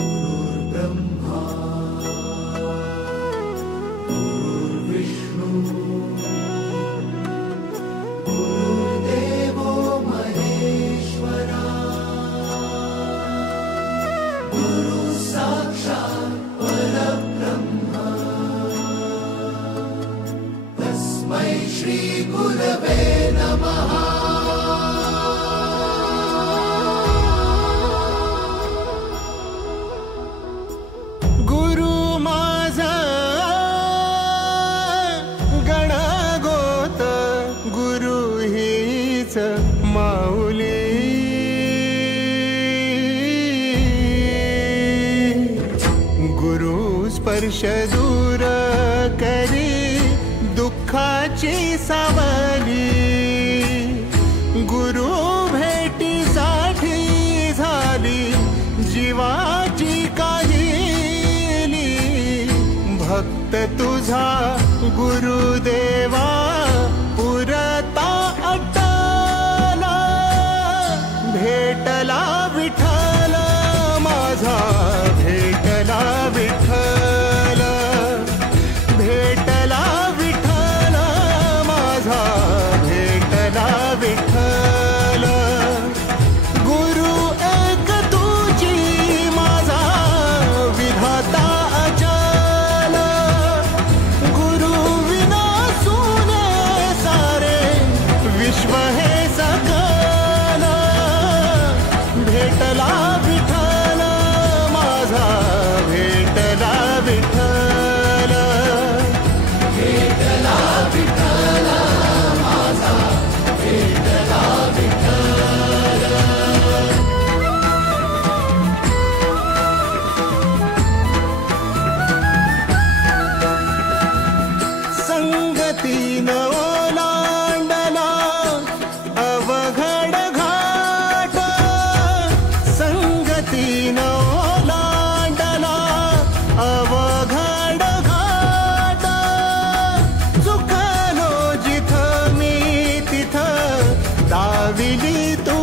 गुरुर्ब्रह्मा गुरुर्विष्णू गुरुर्देवो महेश्वरा गुरु साक्षात् परब्रह्म तस्मै श्री गुरवे नमः। माऊली गुरु स्पर्श दूर करी दुःखाची सावली गुरु भेटीसाठी झाली जीवाची काहिली भक्त तुझा गुरुदेवा पुरता भेटला विठ्ठल माझा भेटला विठ्ठल भेटला विठ्ठल माझा भेटला विठ्ठल गुरु एक तुझी माझा विधाता अचल गुरु विना सुने सारे विश्व हे सकल भेटला विठ्ठल माझा भेटला विठ्ठल भेटला विठ्ठल माझा भेटला विठ्ठल। संगतीन ओलांडला अवघड घाट संगतीन ओलांडला अवघड घाट चुकलो जिथं मी तिथं दाविली तू